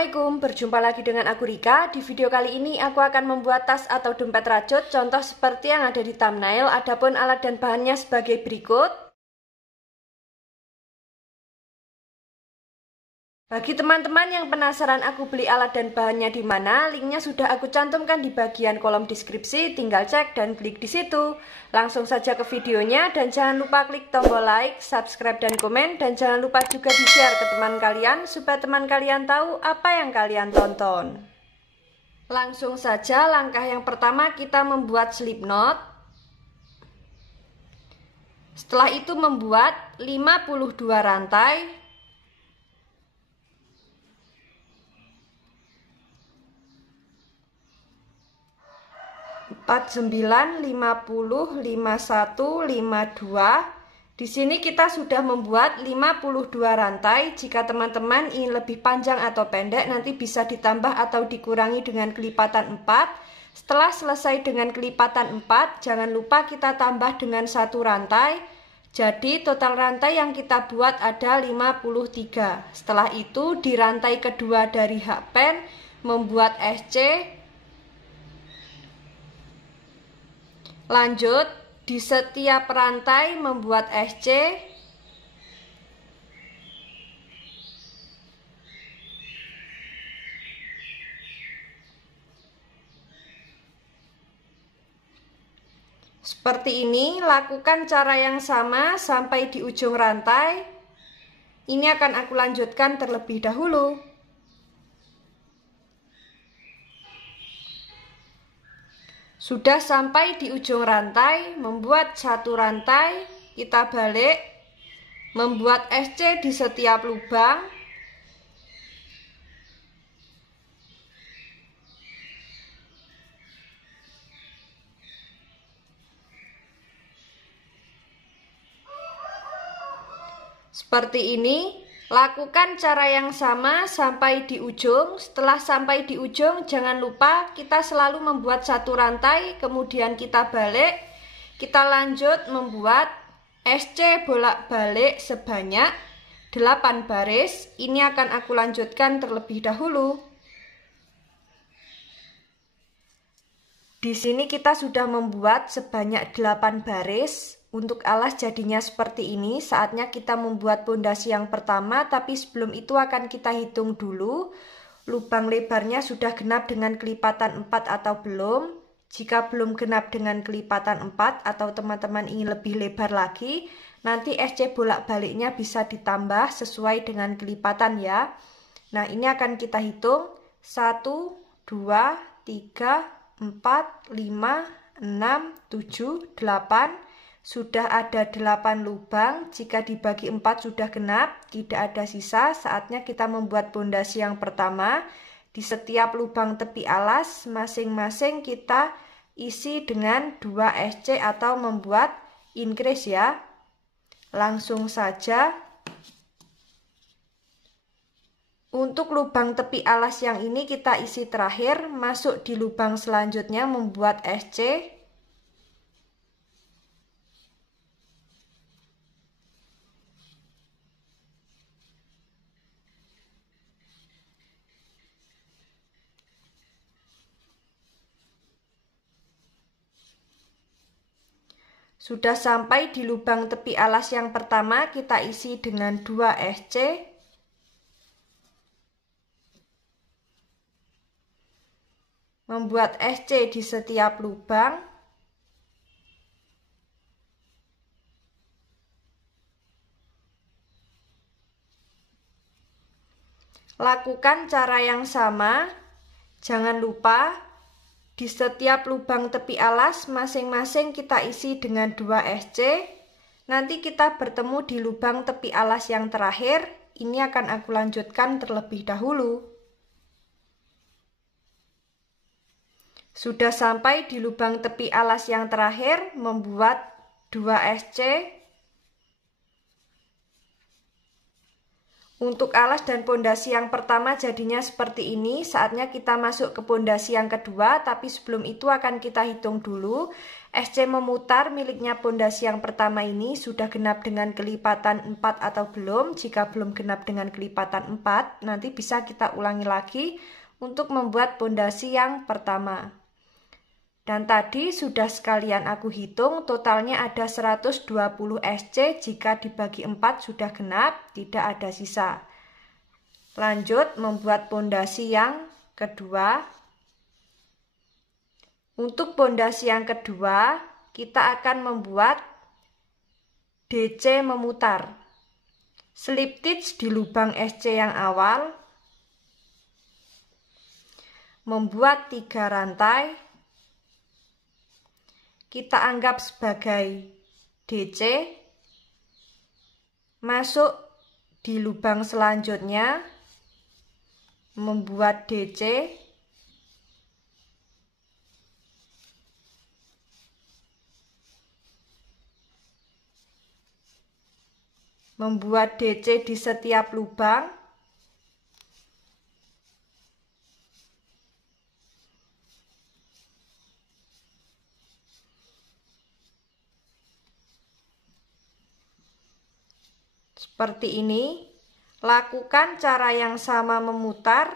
Assalamualaikum, berjumpa lagi dengan aku Rika. Di video kali ini aku akan membuat tas atau dompet rajut, contoh seperti yang ada di thumbnail. Adapun alat dan bahannya sebagai berikut. Bagi teman-teman yang penasaran aku beli alat dan bahannya di mana, linknya sudah aku cantumkan di bagian kolom deskripsi, tinggal cek dan klik di situ. Langsung saja ke videonya dan jangan lupa klik tombol like, subscribe dan komen, dan jangan lupa juga di-share ke teman kalian supaya teman kalian tahu apa yang kalian tonton. Langsung saja langkah yang pertama kita membuat slip knot. Setelah itu membuat 52 rantai. 49, 50, 51, 52. Di sini kita sudah membuat 52 rantai. Jika teman-teman ingin lebih panjang atau pendek, nanti bisa ditambah atau dikurangi dengan kelipatan 4. Setelah selesai dengan kelipatan 4, jangan lupa kita tambah dengan satu rantai. Jadi total rantai yang kita buat ada 53. Setelah itu di rantai kedua dari hakpen membuat SC. Lanjut, di setiap rantai membuat SC. Seperti ini, lakukan cara yang sama sampai di ujung rantai. Ini akan aku lanjutkan terlebih dahulu. Sudah sampai di ujung rantai, membuat satu rantai, kita balik, membuat SC di setiap lubang. Seperti ini. Lakukan cara yang sama sampai di ujung. Setelah sampai di ujung, jangan lupa kita selalu membuat satu rantai, kemudian kita balik. Kita lanjut membuat SC bolak-balik sebanyak 8 baris. Ini akan aku lanjutkan terlebih dahulu. Di sini kita sudah membuat sebanyak 8 baris. Untuk alas jadinya seperti ini, saatnya kita membuat pondasi yang pertama, tapi sebelum itu akan kita hitung dulu lubang lebarnya sudah genap dengan kelipatan 4 atau belum. Jika belum genap dengan kelipatan 4 atau teman-teman ingin lebih lebar lagi, nanti SC bolak-baliknya bisa ditambah sesuai dengan kelipatan ya. Nah, ini akan kita hitung 1, 2, 3, 4, 5, 6, 7, 8. Sudah ada 8 lubang. Jika dibagi 4 sudah genap, tidak ada sisa. Saatnya kita membuat pondasi yang pertama. Di setiap lubang tepi alas masing-masing kita isi dengan 2 SC atau membuat increase ya. Langsung saja. Untuk lubang tepi alas yang ini kita isi terakhir, masuk di lubang selanjutnya membuat SC. Sudah sampai di lubang tepi alas yang pertama, kita isi dengan 2 SC. Membuat SC di setiap lubang. Lakukan cara yang sama. Jangan lupa di setiap lubang tepi alas masing-masing kita isi dengan 2 SC. Nanti kita bertemu di lubang tepi alas yang terakhir. Ini akan aku lanjutkan terlebih dahulu. Sudah sampai di lubang tepi alas yang terakhir, membuat 2 SC. Untuk alas dan pondasi yang pertama jadinya seperti ini. Saatnya kita masuk ke pondasi yang kedua, tapi sebelum itu akan kita hitung dulu SC memutar miliknya pondasi yang pertama ini sudah genap dengan kelipatan 4 atau belum. Jika belum genap dengan kelipatan 4, nanti bisa kita ulangi lagi untuk membuat pondasi yang pertama. Dan tadi sudah sekalian aku hitung, totalnya ada 120 SC. Jika dibagi 4 sudah genap, tidak ada sisa. Lanjut membuat pondasi yang kedua. Untuk pondasi yang kedua, kita akan membuat DC memutar. Slip stitch di lubang SC yang awal. Membuat 3 rantai. Kita anggap sebagai DC, masuk di lubang selanjutnya, membuat DC, membuat DC di setiap lubang, seperti ini. Lakukan cara yang sama memutar.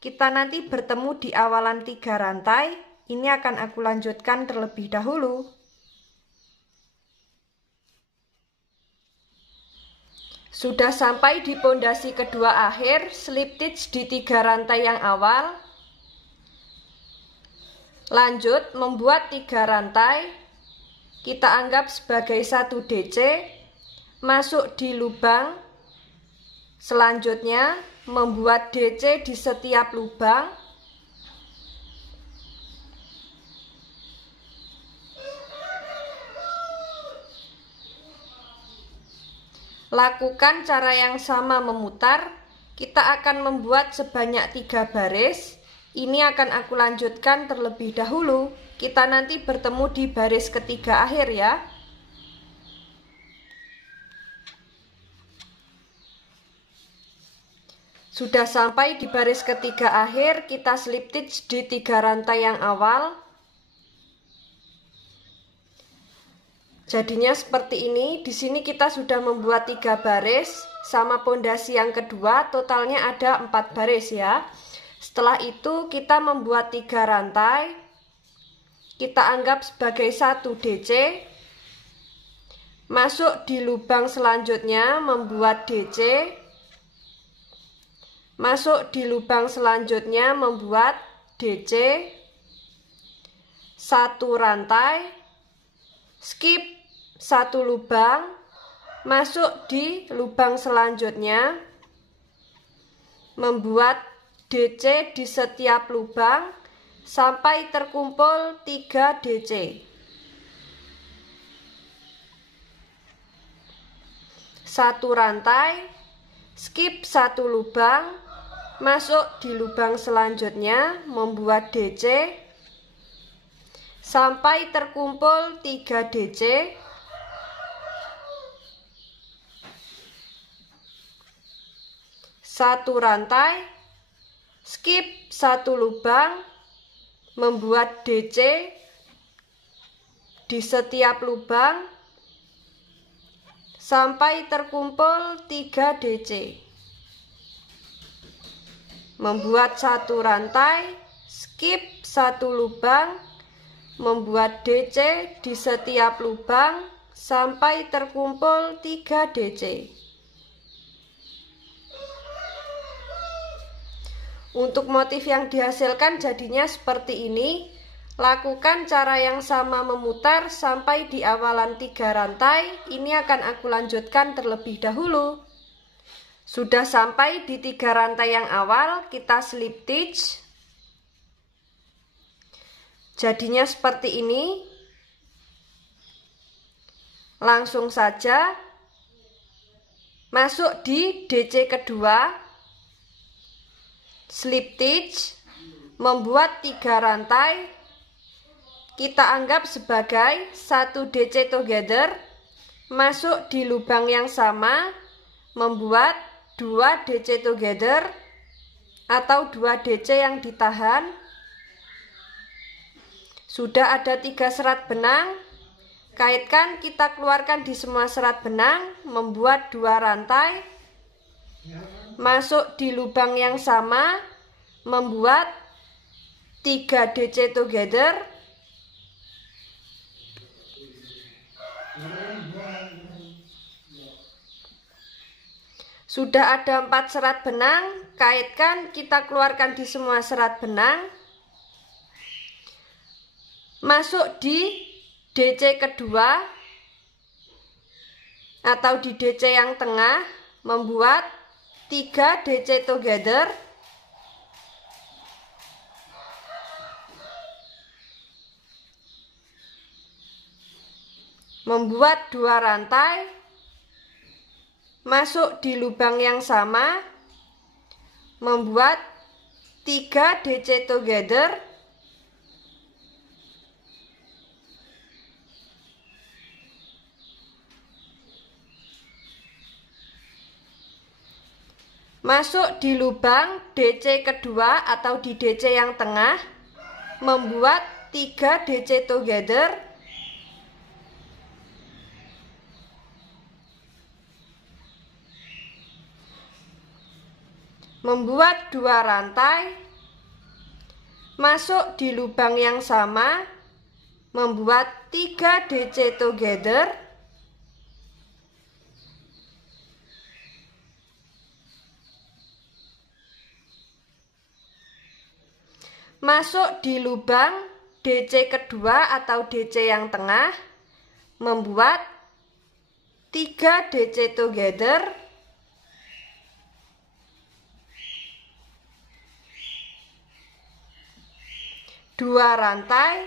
Kita nanti bertemu di awalan 3 rantai. Ini akan aku lanjutkan terlebih dahulu. Sudah sampai di pondasi kedua akhir, slip stitch di 3 rantai yang awal. Lanjut membuat 3 rantai. Kita anggap sebagai 1 DC. Masuk di lubang selanjutnya, membuat DC di setiap lubang. Lakukan cara yang sama memutar. Kita akan membuat sebanyak 3 baris. Ini akan aku lanjutkan terlebih dahulu. Kita nanti bertemu di baris ketiga akhir ya. Sudah sampai di baris ketiga akhir, kita slip stitch di 3 rantai yang awal. Jadinya seperti ini. Di sini kita sudah membuat 3 baris sama pondasi yang kedua, totalnya ada 4 baris ya. Setelah itu kita membuat 3 rantai. Kita anggap sebagai 1 DC. Masuk di lubang selanjutnya, membuat DC. Masuk di lubang selanjutnya, membuat DC, 1 rantai, skip 1 lubang, masuk di lubang selanjutnya, membuat DC di setiap lubang sampai terkumpul 3 DC. 1 rantai, skip 1 lubang, masuk di lubang selanjutnya, membuat DC sampai terkumpul 3 DC. 1 rantai, skip 1 lubang, membuat DC di setiap lubang sampai terkumpul 3 DC. Membuat 1 rantai, skip 1 lubang, membuat DC di setiap lubang sampai terkumpul 3 DC. Untuk motif yang dihasilkan jadinya seperti ini. Lakukan cara yang sama memutar sampai di awalan 3 rantai. Ini akan aku lanjutkan terlebih dahulu. Sudah sampai di 3 rantai yang awal, kita slip stitch. Jadinya seperti ini. Langsung saja masuk di DC kedua, slip stitch, membuat 3 rantai. Kita anggap sebagai 1 DC together, masuk di lubang yang sama, membuat 2 DC together atau 2 DC yang ditahan. Sudah ada 3 serat benang. Kaitkan, kita keluarkan di semua serat benang, membuat 2 rantai, masuk di lubang yang sama, membuat 3 DC together. Sudah ada 4 serat benang, kaitkan, kita keluarkan di semua serat benang, masuk di DC kedua atau di DC yang tengah, membuat 3 DC together. Membuat 2 rantai, masuk di lubang yang sama, membuat 3 DC together. Masuk di lubang DC kedua atau di DC yang tengah, membuat 3 DC together. Membuat 2 rantai, masuk di lubang yang sama, membuat 3 DC together. Masuk di lubang DC kedua atau DC yang tengah, membuat 3 DC together. Dua rantai,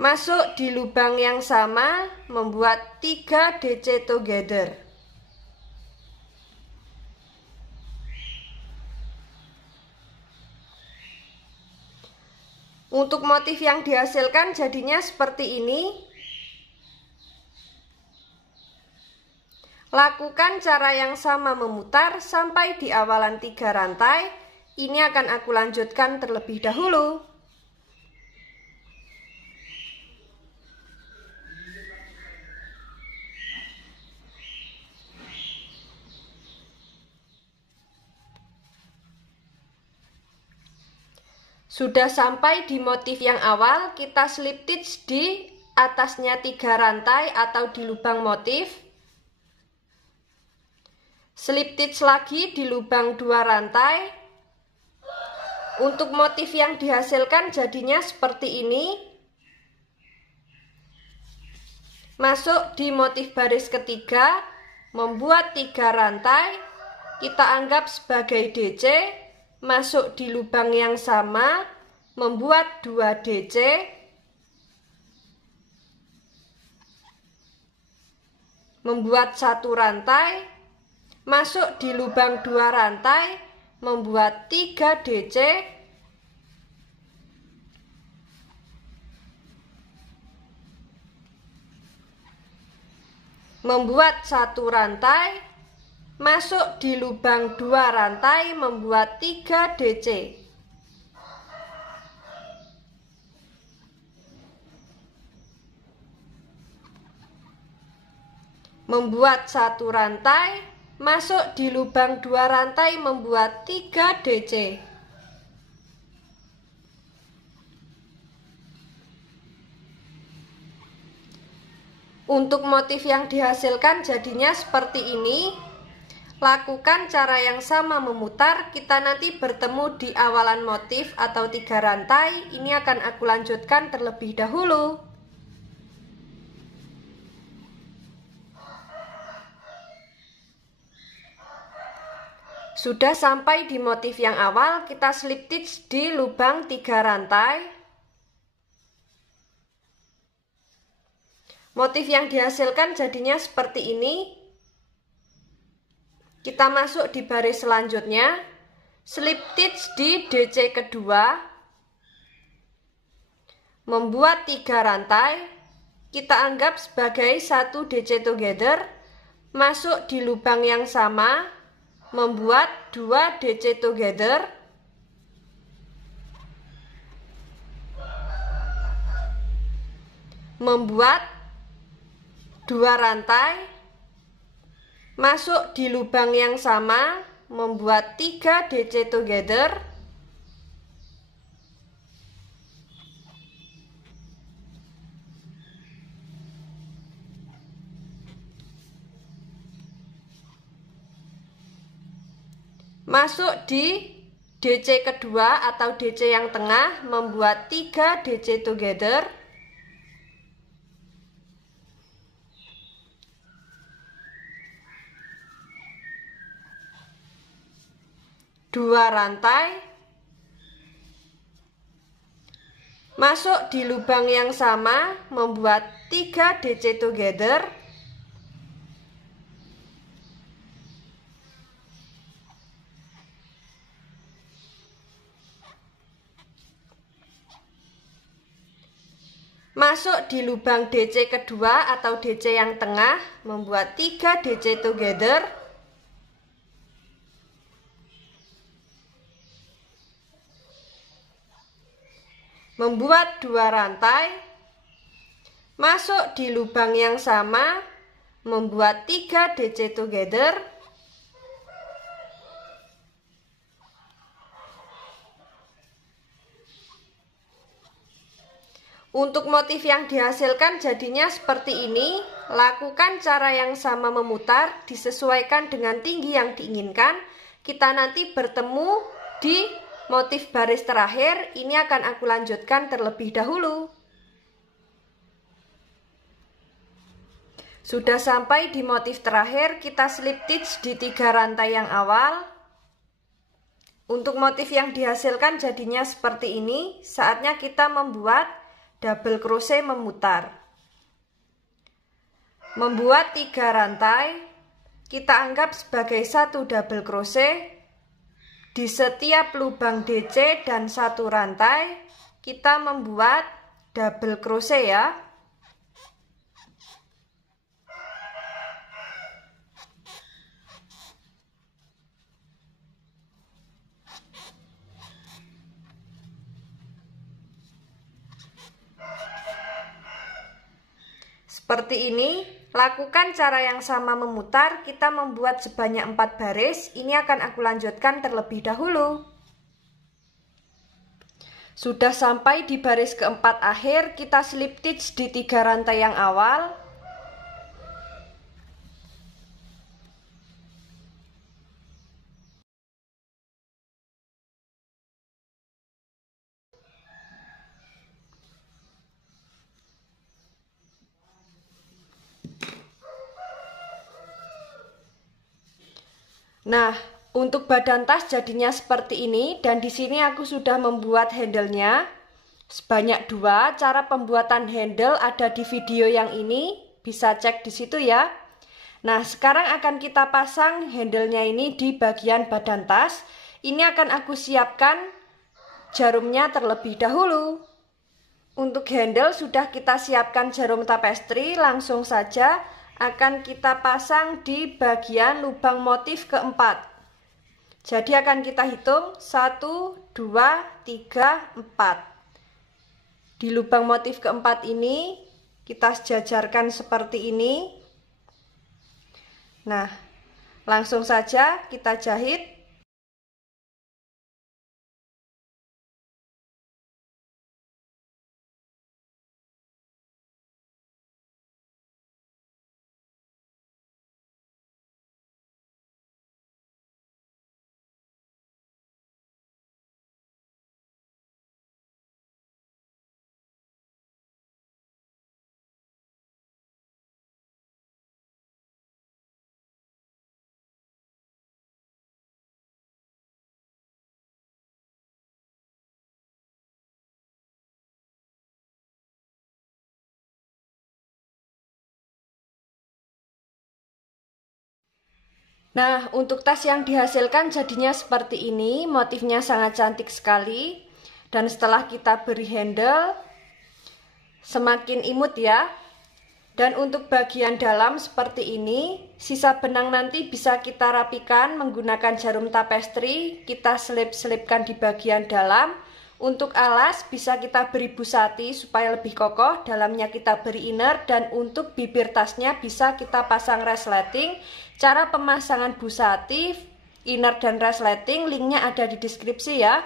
masuk di lubang yang sama, membuat 3 DC together. Untuk motif yang dihasilkan jadinya seperti ini. Lakukan cara yang sama memutar sampai di awalan 3 rantai. Ini akan aku lanjutkan terlebih dahulu. Sudah sampai di motif yang awal, kita slip stitch di atasnya 3 rantai atau di lubang motif. Slip stitch lagi di lubang 2 rantai. Untuk motif yang dihasilkan jadinya seperti ini. Masuk di motif baris ketiga, membuat 3 rantai, kita anggap sebagai DC, masuk di lubang yang sama, membuat 2 DC, membuat 1 rantai, masuk di lubang 2 rantai, membuat 3 DC, membuat 1 rantai, masuk di lubang 2 rantai, membuat 3 DC. Membuat 1 rantai, masuk di lubang 2 rantai, membuat 3 DC. Untuk motif yang dihasilkan jadinya seperti ini. Lakukan cara yang sama memutar, kita nanti bertemu di awalan motif atau 3 rantai. Ini akan aku lanjutkan terlebih dahulu. Sudah sampai di motif yang awal, kita slip stitch di lubang 3 rantai. Motif yang dihasilkan jadinya seperti ini. Kita masuk di baris selanjutnya, slip stitch di DC kedua, membuat 3 rantai, kita anggap sebagai 1 DC together, masuk di lubang yang sama, membuat 2 DC together, membuat 2 rantai, masuk di lubang yang sama, membuat 3 DC together, masuk di DC kedua atau DC yang tengah, membuat 3 DC together, dua rantai, masuk di lubang yang sama, membuat 3 DC together, masuk di lubang DC kedua atau DC yang tengah, membuat 3 DC together, membuat 2 rantai, masuk di lubang yang sama, membuat 3 DC together, untuk motif yang dihasilkan jadinya seperti ini. Lakukan cara yang sama memutar, disesuaikan dengan tinggi yang diinginkan. Kita nanti bertemu di motif baris terakhir. Ini akan aku lanjutkan terlebih dahulu. Sudah sampai di motif terakhir, kita slip stitch di 3 rantai yang awal. Untuk motif yang dihasilkan jadinya seperti ini. Saatnya kita membuat double crochet memutar. Membuat 3 rantai, kita anggap sebagai 1 double crochet. Di setiap lubang DC dan 1 rantai, kita membuat double crochet ya. Seperti ini, lakukan cara yang sama memutar, kita membuat sebanyak 4 baris. Ini akan aku lanjutkan terlebih dahulu. Sudah sampai di baris keempat akhir, kita slip stitch di 3 rantai yang awal. Nah, untuk badan tas jadinya seperti ini, dan di sini aku sudah membuat handle-nya sebanyak 2. Cara pembuatan handle ada di video yang ini, bisa cek di situ ya. Nah, sekarang akan kita pasang handle-nya ini di bagian badan tas. Ini akan aku siapkan jarumnya terlebih dahulu. Untuk handle sudah kita siapkan jarum tapestri, langsung saja akan kita pasang di bagian lubang motif keempat. Jadi akan kita hitung 1, 2, 3, 4. Di lubang motif keempat ini kita sejajarkan seperti ini. Nah, langsung saja kita jahit. Nah, untuk tas yang dihasilkan jadinya seperti ini, motifnya sangat cantik sekali. Dan setelah kita beri handle, semakin imut ya. Dan untuk bagian dalam seperti ini, sisa benang nanti bisa kita rapikan menggunakan jarum tapestri. Kita selip-selipkan di bagian dalam Untuk alas bisa kita beri busati supaya lebih kokoh, dalamnya kita beri inner, dan untuk bibir tasnya bisa kita pasang resleting. Cara pemasangan busati, inner dan resleting linknya ada di deskripsi ya.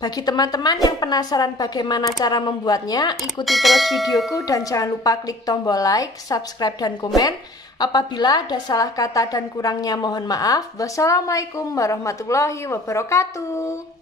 Bagi teman-teman yang penasaran bagaimana cara membuatnya, ikuti terus videoku dan jangan lupa klik tombol like, subscribe, dan komen. Apabila ada salah kata dan kurangnya mohon maaf. Wassalamualaikum warahmatullahi wabarakatuh.